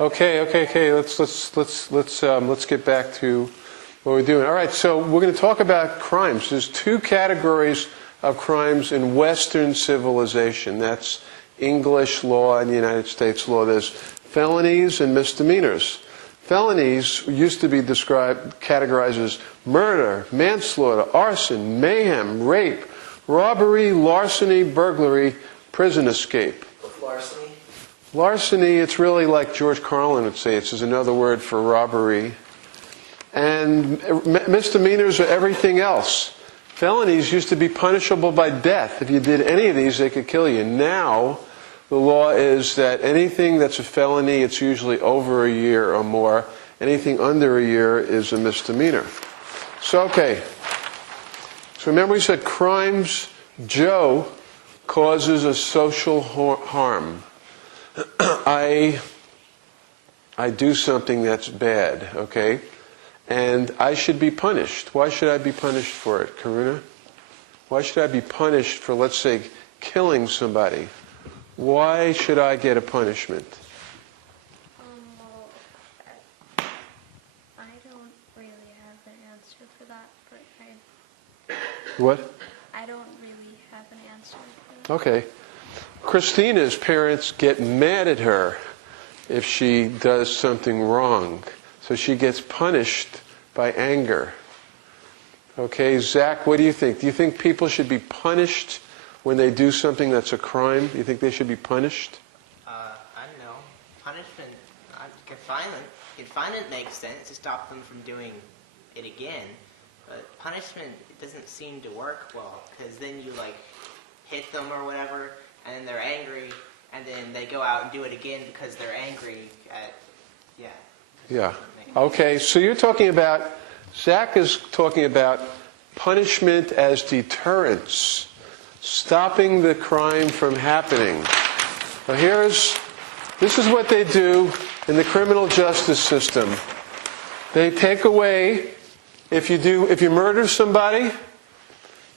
Okay. Let's get back to what we're doing. All right. So we're going to talk about crimes. There's two categories of crimes in Western civilization. That's English law and the United States law. There's felonies and misdemeanors. Felonies used to be categorized as murder, manslaughter, arson, mayhem, rape, robbery, larceny, burglary, prison escape. What's larceny? Larceny, it's really like George Carlin would say. It's just another word for robbery. And misdemeanors are everything else. Felonies used to be punishable by death. If you did any of these, they could kill you. Now, the law is that anything that's a felony, it's usually over a year or more. Anything under a year is a misdemeanor. So, okay. So remember we said crimes, Joe, causes a social harm. I do something that's bad, okay? And I should be punished. Why should I be punished for it, Karuna? Why should I be punished for, let's say, killing somebody? Why should I get a punishment? Well, I don't really have an answer for that, but What? I don't really have an answer for that. Okay. Christina's parents get mad at her if she does something wrong. So she gets punished by anger. Okay, Zach, what do you think? Do you think people should be punished when they do something that's a crime? Do you think they should be punished? I don't know. Punishment, confinement makes sense to stop them from doing it again. But punishment, it doesn't seem to work well, because then you hit them or whatever, and they're angry, and then they go out and do it again because they're angry at, Yeah. Okay, so you're talking about, Zach is talking about punishment as deterrence, stopping the crime from happening. Now this is what they do in the criminal justice system. They take away, if you murder somebody,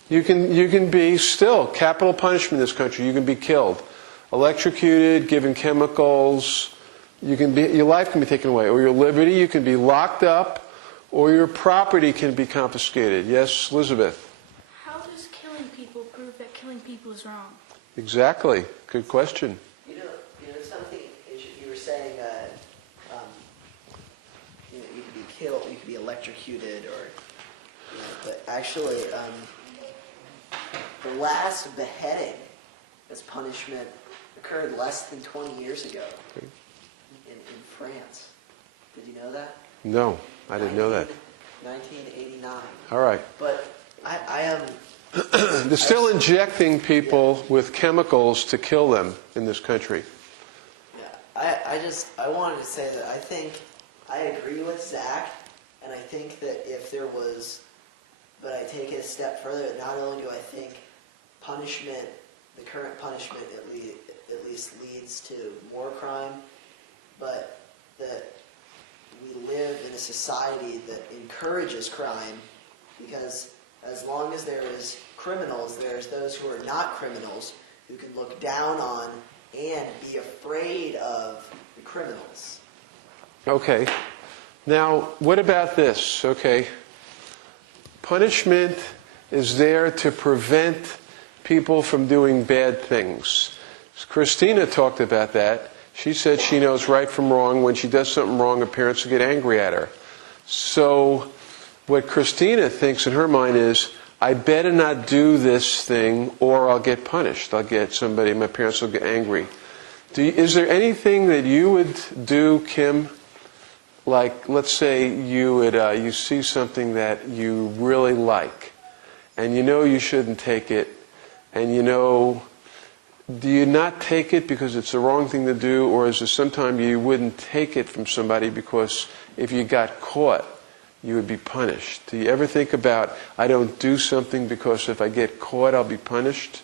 you can be still capital punishment in this country. You can be killed, electrocuted, given chemicals. Your life can be taken away, or your liberty. You can be locked up, or your property can be confiscated. Yes, Elizabeth. How does killing people prove that killing people is wrong? Exactly. Good question. You know something. You were saying you could be killed, you could be electrocuted, but actually, the last beheading as punishment occurred less than 20 years ago. Okay. In France. Did you know that? No, I didn't know that. 1989. All right. But I am... They're still injecting people with chemicals to kill them in this country. Yeah, I wanted to say that I agree with Zach, and I think that if there was... But I take it a step further. Not only do I think punishment, the current punishment at least leads to more crime, but that we live in a society that encourages crime, because as long as there is criminals, there's those who are not criminals who can look down on and be afraid of the criminals. Okay. Now, what about this? Okay. Punishment is there to prevent people from doing bad things. Christina talked about that. She said she knows right from wrong. When she does something wrong, her parents will get angry at her. So what Christina thinks in her mind is, I better not do this thing or I'll get punished. My parents will get angry. Is there anything that you would do, Kim? Like, let's say you see something that you really like, and you know you shouldn't take it, and do you not take it because it's the wrong thing to do, or is there sometime you wouldn't take it from somebody because if you got caught, you would be punished? Do you ever think about, I don't do something because if I get caught, I'll be punished?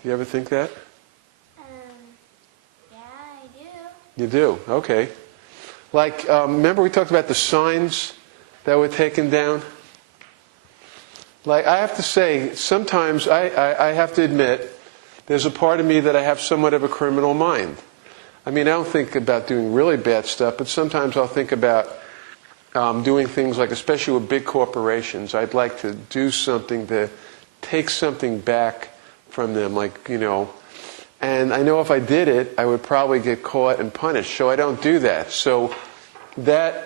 Do you ever think that? Yeah, I do. You do? Okay. Like, remember we talked about the signs that were taken down? Like, I have to say, sometimes I have to admit, there's a part of me that I have somewhat of a criminal mind. I mean, I don't think about doing really bad stuff, but sometimes I'll think about doing things like, especially with big corporations, I'd like to do something to take something back from them, like, and I know if I did it, I would probably get caught and punished, so I don't do that. So the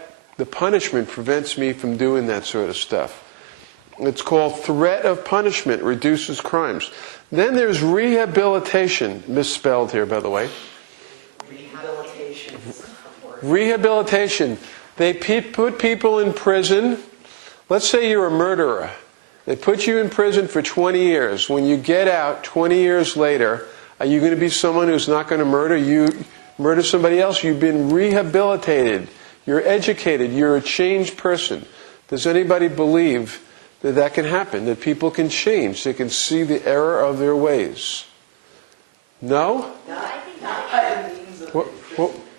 punishment prevents me from doing that sort of stuff. It's called threat of punishment reduces crimes. Then there's rehabilitation, misspelled here, by the way. Rehabilitation. They put people in prison. Let's say you're a murderer. They put you in prison for 20 years. When you get out 20 years later, are you going to be someone who's not going to murder somebody else? You've been rehabilitated. You're educated. You're a changed person. Does anybody believe that that can happen, that people can change? They can see the error of their ways. No? No, I think not by the means of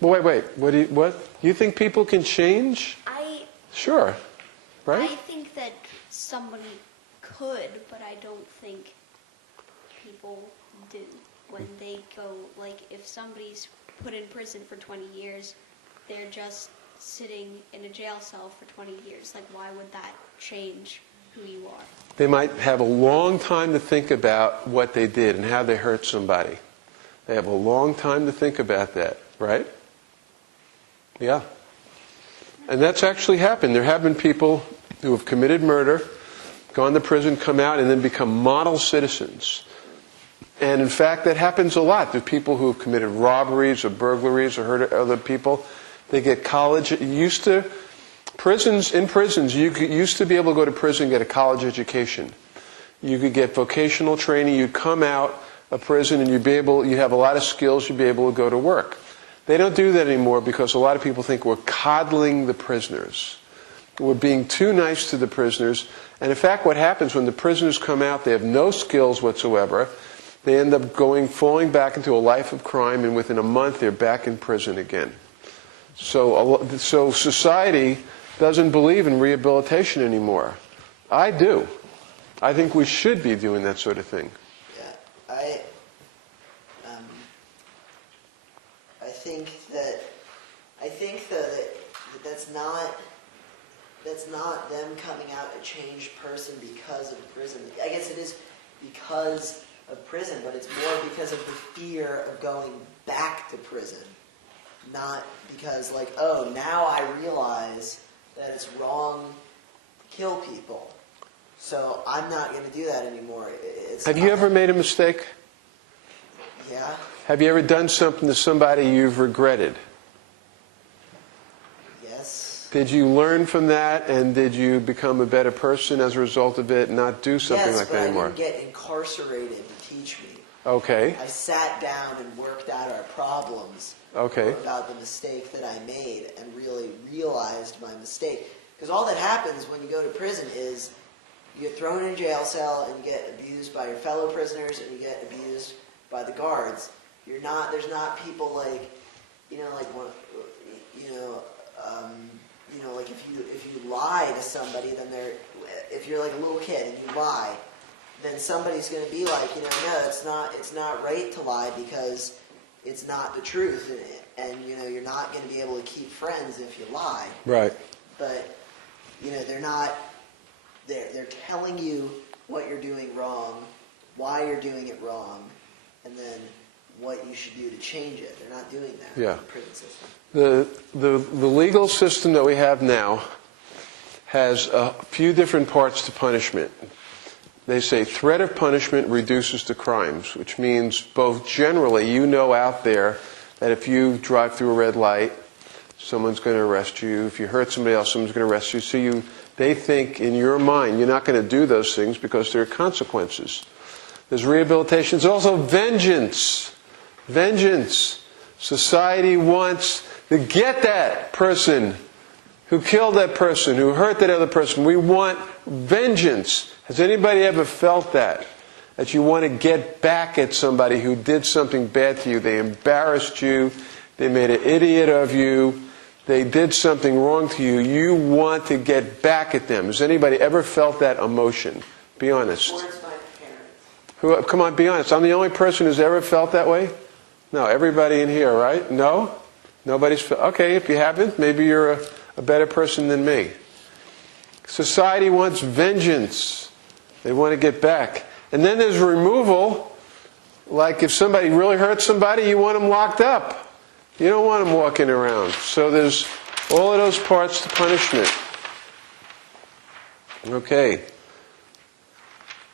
Wait. What? You think people can change? Sure. Right? I think that somebody could, but I don't think people do. When they go, like, if somebody's put in prison for 20 years, they're just sitting in a jail cell for 20 years. Like, why would that change who you are? They might have a long time to think about what they did and how they hurt somebody. They have a long time to think about that, right? Yeah. And that's actually happened. There have been people who have committed murder, gone to prison, come out, and then become model citizens. And in fact, that happens a lot. There are people who have committed robberies or burglaries or hurt other people. They get college. In prisons, you used to be able to go to prison and get a college education. You could get vocational training. You'd come out of prison and you'd have a lot of skills. You'd be able to go to work. They don't do that anymore because a lot of people think we're coddling the prisoners. We're being too nice to the prisoners. And in fact, what happens when the prisoners come out, they have no skills whatsoever. They end up falling back into a life of crime, and within a month they're back in prison again. So society doesn't believe in rehabilitation anymore. I do. I think we should be doing that sort of thing. Yeah, I think that that's not them coming out a changed person because of prison. I guess it is because of prison, but it's more because of the fear of going back to prison. Not because, like, oh, now I realize that it's wrong to kill people, so I'm not going to do that anymore. Have you ever made a mistake? Yeah. Have you ever done something to somebody you've regretted? Yes. Did you learn from that, and did you become a better person as a result of it and not do something like that anymore? Yes, but I didn't get incarcerated to teach me. Okay. I sat down and worked out our problems. Okay. About the mistake that I made and really realized my mistake. Because all that happens when you go to prison is you get thrown in a jail cell and you get abused by your fellow prisoners and you get abused by the guards. There's not people like, like if you lie to somebody, then if you're like a little kid and you lie, then somebody's going to be like, no, it's not right to lie because it's not the truth, and you're not going to be able to keep friends if you lie. Right. But they're telling you what you're doing wrong, why you're doing it wrong, and then what you should do to change it. They're not doing that in the prison system. The legal system that we have now has a few different parts to punishment. They say threat of punishment reduces the crimes, which means both generally, out there that if you drive through a red light, someone's going to arrest you. If you hurt somebody else, someone's going to arrest you. So they think in your mind you're not going to do those things because there are consequences. There's rehabilitation. There's also vengeance. Vengeance. Society wants to get that person who killed that person, who hurt that other person. We want vengeance. Has anybody ever felt that? That you want to get back at somebody who did something bad to you. They embarrassed you. They made an idiot of you. They did something wrong to you. You want to get back at them. Has anybody ever felt that emotion? Be honest. Towards my parents. Come on, be honest. I'm the only person who's ever felt that way? No, everybody in here, right? No? Nobody's... Okay, if you haven't, maybe you're a better person than me. Society wants vengeance. They want to get back. And then there's removal. Like if somebody really hurts somebody, you want them locked up. You don't want them walking around. So there's all of those parts to punishment. Okay.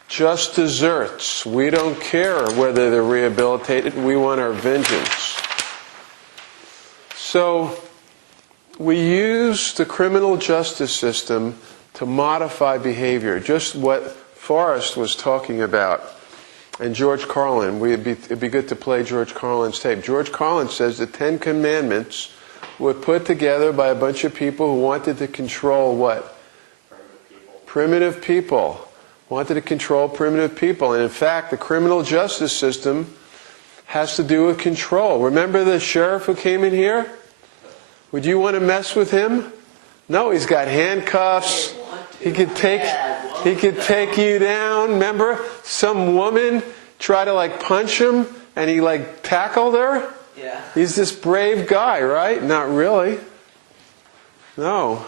Just deserts. We don't care whether they're rehabilitated. We want our vengeance. So we use the criminal justice system to modify behavior. Just what Forrest was talking about. And George Carlin. It'd be good to play George Carlin's tape. George Carlin says the 10 Commandments were put together by a bunch of people who wanted to control what? Primitive people. Wanted to control primitive people. And in fact, the criminal justice system has to do with control. Remember the sheriff who came in here? Would you want to mess with him? No, he's got handcuffs. He could take you down. Remember, some woman tried to like punch him and he like tackled her? Yeah. He's this brave guy, right? Not really. No.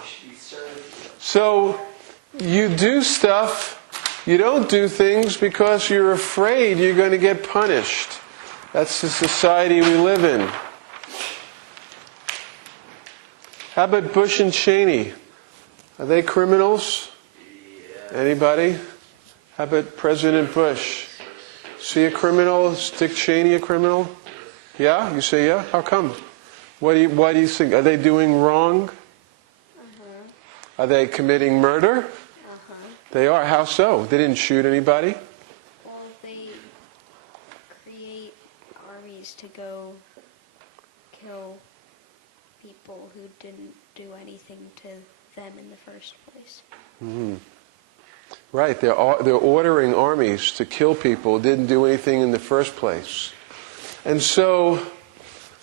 So you do stuff, you don't do things because you're afraid you're going to get punished. That's the society we live in. How about Bush and Cheney? Are they criminals? Anybody? How about President Bush? See a criminal? Is Dick Cheney a criminal? Yeah? You say yeah? How come? Why do you think? Are they doing wrong? Are they committing murder? They are. How so? They didn't shoot anybody? Well, they create armies to go kill people who didn't do anything to them in the first place. Mm-hmm. Right, they're ordering armies to kill people who didn't do anything in the first place. And so,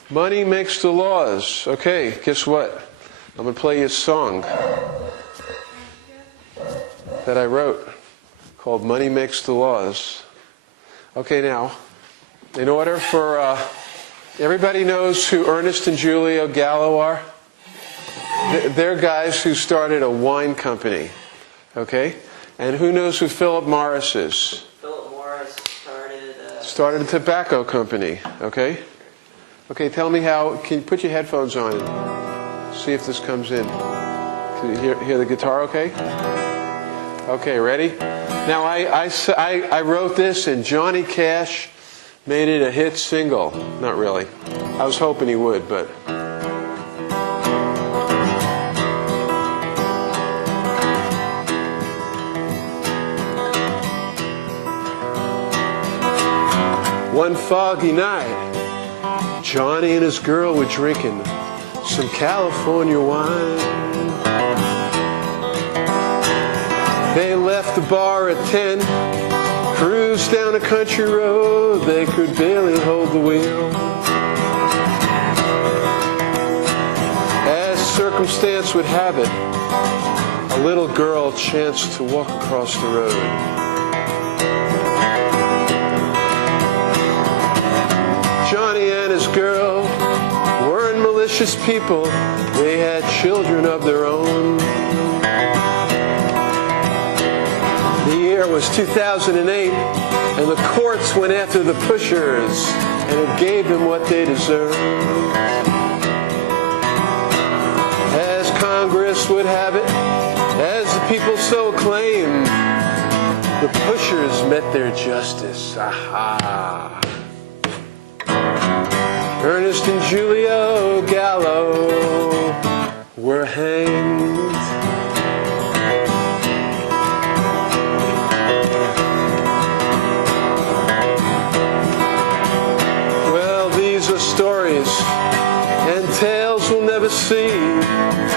money makes the laws. Okay, guess what? I'm going to play you a song that I wrote called Money Makes the Laws. Okay, now, in order for... everybody knows who Ernest and Julia Gallo are? They're guys who started a wine company. Okay? And who knows who Philip Morris is? Philip Morris started a tobacco company. Okay? Okay, tell me how... Can you put your headphones on and see if this comes in? Can you hear the guitar okay? Okay, ready? Now, I wrote this and Johnny Cash made it a hit single. Not really. I was hoping he would, but... One foggy night, Johnny and his girl were drinking some California wine. They left the bar at 10, cruised down a country road, they could barely hold the wheel. As circumstance would have it, a little girl chanced to walk across the road. Johnny and his girl weren't malicious people, they had children of their own. The year was 2008, and the courts went after the pushers, and it gave them what they deserved. As Congress would have it, as the people so claim, the pushers met their justice. Aha! Ernest and Julia Gallo were hanged. Well, these are stories and tales we'll never see,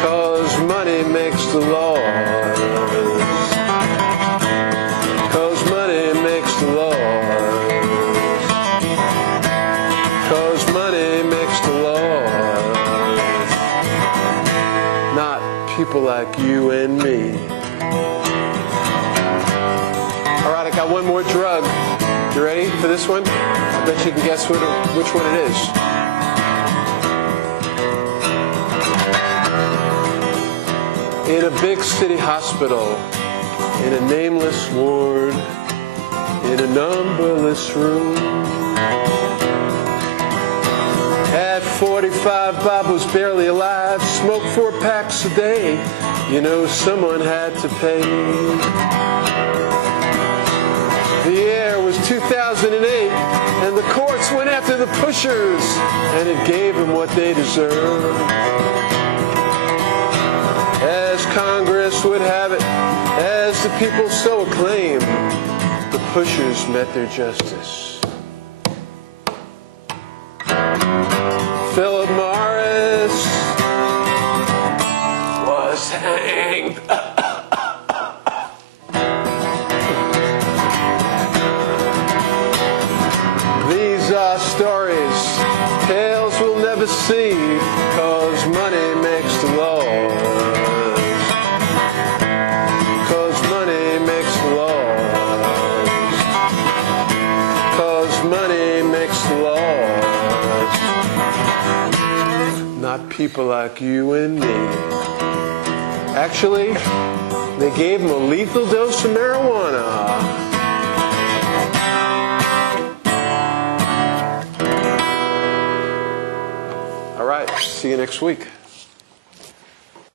'cause money makes the laws. 'Cause money makes the laws. People like you and me. All right, I got one more drug. You ready for this one? I bet you can guess which one it is. In a big city hospital, in a nameless ward, in a numberless room. At 45, Bob was barely alive, smoked 4 packs a day. You know, someone had to pay. The year was 2008, and the courts went after the pushers, and it gave them what they deserved. As Congress would have it, as the people so acclaimed, the pushers met their justice. Philip Morris was hanged. These are stories, tales we'll never see, 'cause money makes the laws. 'Cause money makes the laws. 'Cause money makes the laws. Not people like you and me. Actually, they gave him a lethal dose of marijuana. All right, see you next week.